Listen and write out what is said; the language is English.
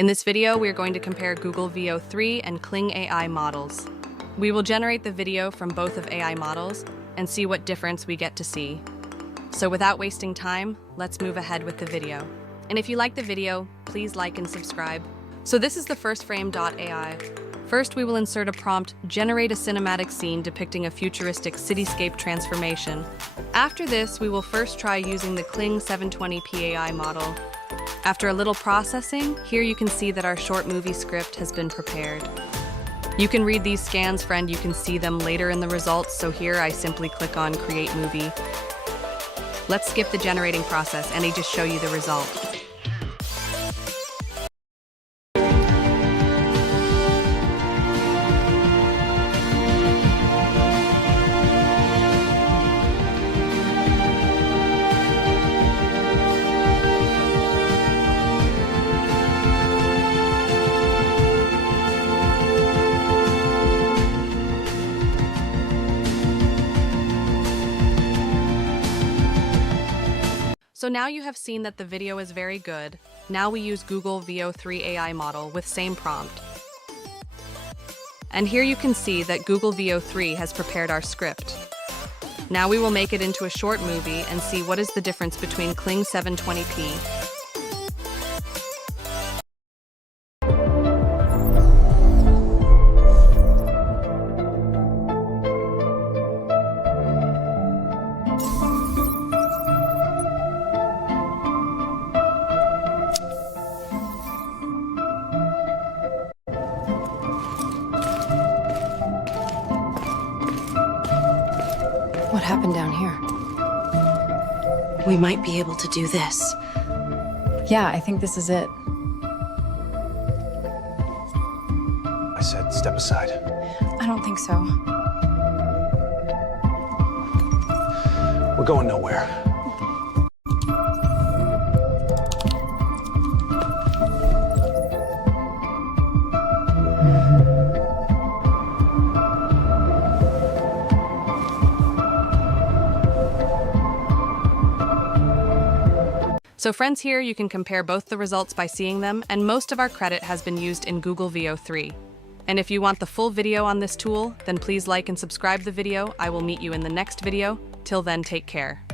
In this video, we are going to compare Google VO3 and Kling AI models. We will generate the video from both of AI models and see what difference we get to see. So without wasting time, let's move ahead with the video. And if you like the video, please like and subscribe. So this is the first frame.ai. First, we will insert a prompt, generate a cinematic scene depicting a futuristic cityscape transformation. After this, we will first try using the Kling 720p AI model. After a little processing, here you can see that our short movie script has been prepared. You can read these scans, friend, you can see them later in the results, so here I simply click on Create Movie. Let's skip the generating process and I just show you the result. So now you have seen that the video is very good. Now we use Google VO3 AI model with same prompt. And here you can see that Google VO3 has prepared our script. Now we will make it into a short movie and see what is the difference between Kling 720p. What happened down here? We might be able to do this. Yeah, I think this is it. I said step aside. I don't think so. We're going nowhere. So friends, here you can compare both the results by seeing them, and most of our credit has been used in Google VO3. And if you want the full video on this tool, then please like and subscribe the video. I will meet you in the next video. Till then, take care.